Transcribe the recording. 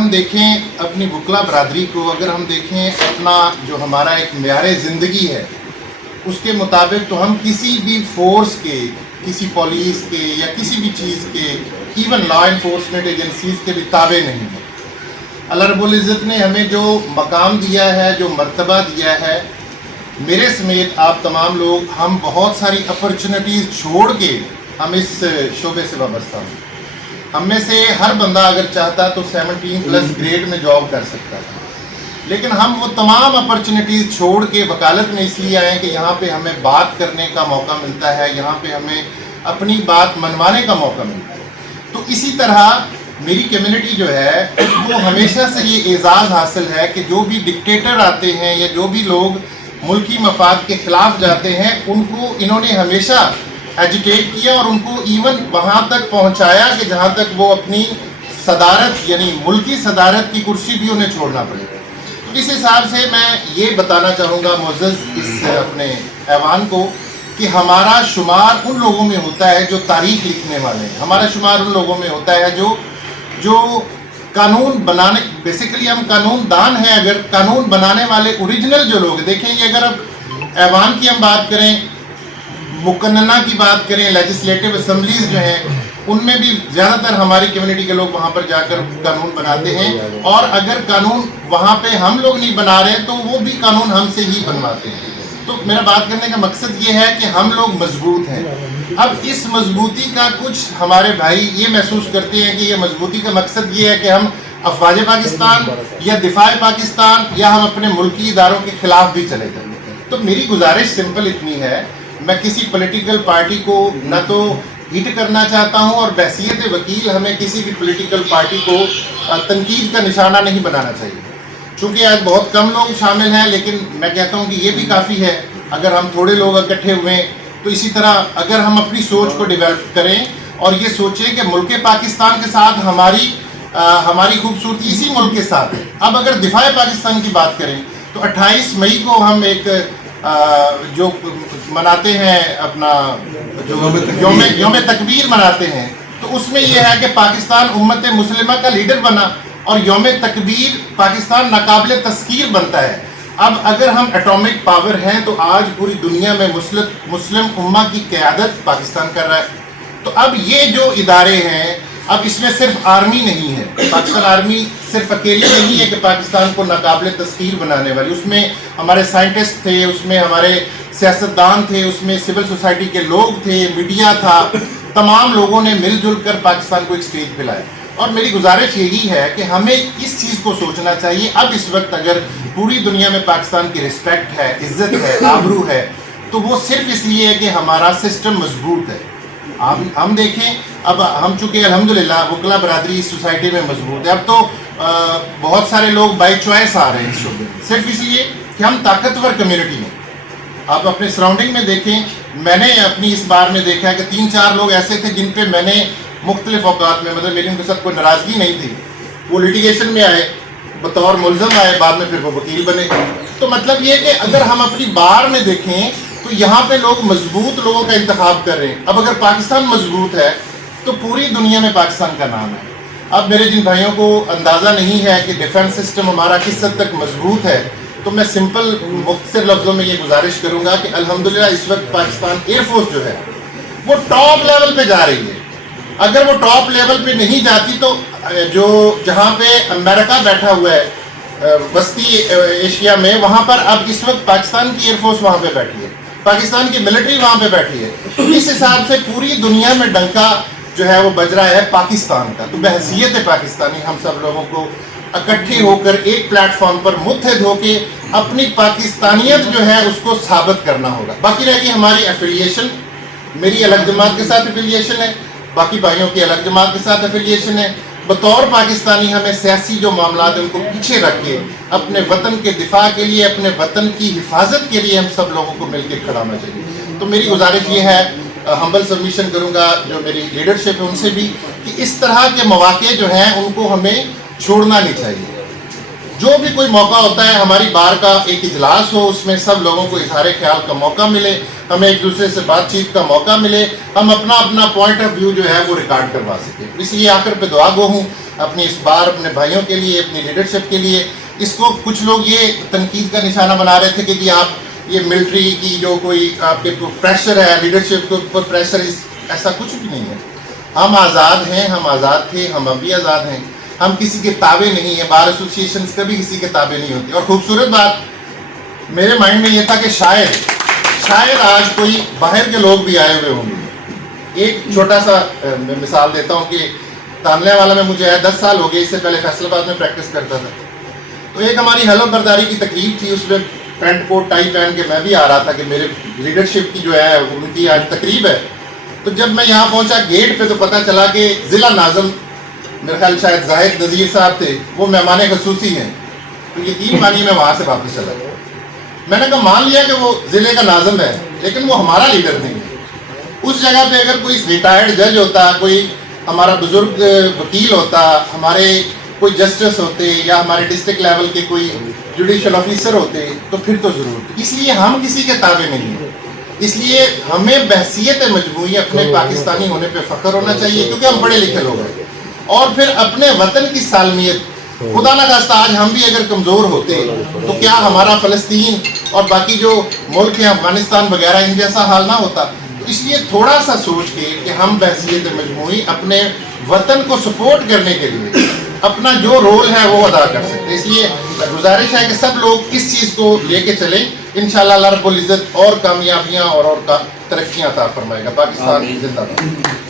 ہم دیکھیں اپنی وکلا برادری کو، اگر ہم دیکھیں اپنا جو ہمارا ایک معیار زندگی ہے اس کے مطابق، تو ہم کسی بھی فورس کے، کسی پولیس کے یا کسی بھی چیز کے، ایون لا انفورسمنٹ ایجنسیز کے بھی تابع نہیں ہیں۔ اللہ رب العزت نے ہمیں جو مقام دیا ہے، جو مرتبہ دیا ہے، میرے سمیت آپ تمام لوگ، ہم بہت ساری اپرچونٹیز چھوڑ کے ہم اس شعبے سے وابستہ ہیں۔ ہم میں سے ہر بندہ اگر چاہتا تو 17+ گریڈ میں جاب کر سکتا تھا، لیکن ہم وہ تمام اپرچونٹیز چھوڑ کے وکالت میں اس لیے آئے کہ یہاں پہ ہمیں بات کرنے کا موقع ملتا ہے، یہاں پہ ہمیں اپنی بات منوانے کا موقع ملتا ہے۔ تو اسی طرح میری کمیونٹی جو ہے اس کو ہمیشہ سے یہ اعزاز حاصل ہے کہ جو بھی ڈکٹیٹر آتے ہیں یا جو بھی لوگ ملکی مفاد کے خلاف جاتے ہیں، ان کو انہوں نے ہمیشہ ایجیٹیٹ کیا اور ان کو ایون وہاں تک پہنچایا کہ جہاں تک وہ اپنی صدارت، یعنی ملکی صدارت کی کرسی بھی انہیں چھوڑنا پڑے۔ تو اس حساب سے میں یہ بتانا چاہوں گا معزز اس اپنے ایوان کو کہ ہمارا شمار ان لوگوں میں ہوتا ہے جو تاریخ لکھنے والے ہیں، ہمارا شمار ان لوگوں میں ہوتا ہے جو قانون بنانے، بیسیکلی ہم قانون دان ہیں۔ اگر قانون بنانے والے اوریجنل جو لوگ، دیکھیں یہ اگر اب ایوان کی ہم بات کریں، مقننہ کی بات کریں، لیجسلیٹو اسمبلیز جو ہیں، ان میں بھی زیادہ تر ہماری کمیونٹی کے لوگ وہاں پر جا کر قانون بناتے ہیں، اور اگر قانون وہاں پہ ہم لوگ نہیں بنا رہے تو وہ بھی قانون ہم سے ہی بنواتے ہیں۔ تو میرا بات کرنے کا مقصد یہ ہے کہ ہم لوگ مضبوط ہیں۔ اب اس مضبوطی کا کچھ ہمارے بھائی یہ محسوس کرتے ہیں کہ یہ مضبوطی کا مقصد یہ ہے کہ ہم افواج پاکستان یا دفاع پاکستان یا ہم اپنے ملکی اداروں کے خلاف بھی چلے جائیں۔ تو میری گزارش سمپل اتنی ہے، میں کسی پولیٹیکل پارٹی کو نہ تو ہٹ کرنا چاہتا ہوں، اور بحیثیت وکیل ہمیں کسی بھی پولیٹیکل پارٹی کو تنقید کا نشانہ نہیں بنانا چاہیے۔ چونکہ آج بہت کم لوگ شامل ہیں، لیکن میں کہتا ہوں کہ یہ بھی کافی ہے اگر ہم تھوڑے لوگ اکٹھے ہوئے۔ تو اسی طرح اگر ہم اپنی سوچ کو ڈیولپ کریں اور یہ سوچیں کہ ملک پاکستان کے ساتھ ہماری خوبصورتی اسی ملک کے ساتھ ہے۔ اب اگر دفاع پاکستان کی بات کریں تو 28 مئی کو ہم ایک جو مناتے ہیں اپنا جو یوم تکبیر مناتے ہیں، تو اس میں یہ ہے کہ پاکستان امت مسلمہ کا لیڈر بنا اور یوم تکبیر پاکستان ناقابل تذکیر بنتا ہے۔ اب اگر ہم ایٹامک پاور ہیں تو آج پوری دنیا میں مسلم امہ کی قیادت پاکستان کر رہا ہے۔ تو اب یہ جو ادارے ہیں، اب اس میں صرف آرمی نہیں ہے، پاکستان آرمی صرف اکیلی نہیں ہے کہ پاکستان کو ناقابل تذکیر بنانے والی، اس میں ہمارے سائنٹسٹ تھے، اس میں ہمارے سیاستدان تھے، اس میں سول سوسائٹی کے لوگ تھے، میڈیا تھا، تمام لوگوں نے مل جل کر پاکستان کو ایک سٹیج پہ لائے۔ اور میری گزارش یہی ہے کہ ہمیں اس چیز کو سوچنا چاہیے، اب اس وقت اگر پوری دنیا میں پاکستان کی رسپیکٹ ہے، عزت ہے، آبرو ہے، تو وہ صرف اس لیے ہے کہ ہمارا سسٹم مضبوط ہے۔ ہم دیکھیں، اب ہم چونکہ الحمدللہ وکلا برادری اس سوسائٹی میں مضبوط ہے، اب تو بہت سارے لوگ بائی چوائس آ رہے ہیں اس شعبے میں، صرف اس لیے کہ ہم طاقتور کمیونٹی ہیں۔ آپ اپنے سراؤنڈنگ میں دیکھیں، میں نے اپنی اس بار میں دیکھا ہے کہ 3-4 لوگ ایسے تھے جن پہ میں نے مختلف اوقات میں، مطلب میری ان کے ساتھ کوئی ناراضگی نہیں تھی، وہ لیٹیگیشن میں آئے، بطور ملزم آئے، بعد میں پھر وہ وکیل بنے۔ تو مطلب یہ کہ اگر ہم اپنی بار میں دیکھیں تو یہاں پہ لوگ مضبوط لوگوں کا انتخاب کر رہے ہیں۔ اب اگر پاکستان مضبوط ہے تو پوری دنیا میں پاکستان کا نام ہے۔ اب میرے جن بھائیوں کو اندازہ نہیں ہے کہ ڈیفنس سسٹم ہمارا کس حد تک مضبوط ہے، تو میں سمپل مختصر لفظوں میں یہ گزارش کروں گا کہ الحمدللہ اس وقت پاکستان ایئر فورس جو ہے وہ ٹاپ لیول پہ جا رہی ہے۔ اگر وہ ٹاپ لیول پہ نہیں جاتی تو جہاں پہ امریکہ بیٹھا ہوا ہے وسطی ایشیا میں، وہاں پر اب اس وقت پاکستان کی ایئر فورس وہاں پہ بیٹھی ہے، پاکستان کی ملٹری وہاں پہ بیٹھی ہے۔ اس حساب سے پوری دنیا میں ڈنکا جو ہے وہ بج رہا ہے پاکستان کا۔ تو بحیثیت پاکستانی ہم سب لوگوں کو اکٹھے ہو کر ایک پلیٹ فارم پر متحد ہو کے اپنی پاکستانیت جو ہے اس کو ثابت کرنا ہوگا۔ باقی رہ گئی ہماری ایفیلیشن، میری الگ جماعت کے ساتھ ایفیلیشن ہے، باقی بھائیوں کی الگ جماعت کے ساتھ ایفیلیشن ہے۔ بطور پاکستانی ہمیں سیاسی جو معاملات ہیں ان کو پیچھے رکھ کے اپنے وطن کے دفاع کے لیے، اپنے وطن کی حفاظت کے لیے ہم سب لوگوں کو مل کے کھڑا ہونا چاہیے۔ تو میری گزارش یہ ہے، ہمبل سبمیشن کروں گا جو میری لیڈرشپ ہے ان سے بھی، کہ اس طرح کے مواقع جو ہیں ان کو ہمیں چھوڑنا نہیں چاہیے۔ جو بھی کوئی موقع ہوتا ہے ہماری بار کا ایک اجلاس ہو، اس میں سب لوگوں کو اظہار خیال کا موقع ملے، ہمیں ایک دوسرے سے بات چیت کا موقع ملے، ہم اپنا اپنا پوائنٹ آف ویو جو ہے وہ ریکارڈ کروا سکیں۔ اس لیے آخر پہ دعا گو ہوں اپنی اس بار اپنے بھائیوں کے لیے، اپنی لیڈرشپ کے لیے۔ اس کو کچھ لوگ یہ تنقید کا نشانہ بنا رہے تھے کہ جی آپ یہ ملٹری کی جو کوئی آپ کے پریشر ہے، لیڈرشپ کے اوپر پریشر، ایسا کچھ بھی نہیں ہے۔ ہم آزاد ہیں، ہم آزاد تھے، ہم اب بھی آزاد ہیں، ہم کسی کے تابع نہیں ہیں۔ بار ایسوسیشنز کبھی کسی کے تابع نہیں ہوتی۔ اور خوبصورت بات میرے مائنڈ میں یہ تھا کہ شاید آج کوئی باہر کے لوگ بھی آئے ہوئے ہوں گے۔ ایک چھوٹا سا مثال دیتا ہوں کہ تانلے والا میں مجھے 10 سال ہو گئے، اس سے پہلے فیصل آباد میں پریکٹس کرتا تھا۔ تو ایک ہماری حلف برداری کی تقریب تھی، اس میں پینٹ کوٹ ٹائی پہن کے میں بھی آ رہا تھا کہ میرے لیڈرشپ کی جو ہے ان کی آج تقریب ہے۔ تو جب میں یہاں پہنچا گیٹ پہ تو پتہ چلا کہ ضلع ناظم میرے خیال شاید زاہد نذیر صاحب تھے، وہ مہمان خصوصی ہیں۔ تو یقین مانیے میں وہاں سے واپس چلا گیا۔ میں نے کہا مان لیا کہ وہ ضلع کا ناظم ہے لیکن وہ ہمارا لیڈر نہیں ہے۔ اس جگہ پہ اگر کوئی ریٹائرڈ جج ہوتا، کوئی ہمارا بزرگ وکیل ہوتا، ہمارے کوئی جسٹس ہوتے یا ہمارے ڈسٹرکٹ لیول کے کوئی جوڈیشل آفیسر ہوتے تو پھر تو ضرور۔ اس لیے ہم کسی کے تابع نہیں ہیں۔ اس لیے ہمیں بحثیت مجموعی اپنے پاکستانی ہونے پہ فخر ہونا چاہیے، کیونکہ ہم پڑھے لکھے لوگ ہیں۔ اور پھر اپنے وطن کی سالمیت، خدا نہ خواستہ آج ہم بھی اگر کمزور ہوتے تو کیا ہمارا فلسطین اور باقی جو ملک ہیں افغانستان وغیرہ ان جیسا حال نہ ہوتا۔ اس لیے تھوڑا سا سوچ کے کہ ہم بحثیت مجموعی اپنے وطن کو سپورٹ کرنے کے لیے اپنا جو رول ہے وہ ادا کر سکتے۔ اس لیے گزارش ہے کہ سب لوگ اس چیز کو لے کے چلیں، انشاءاللہ اللہ رب العزت اور کامیابیاں اور ترقیاں عطا فرمائے گا۔ پاکستان زندہ باد۔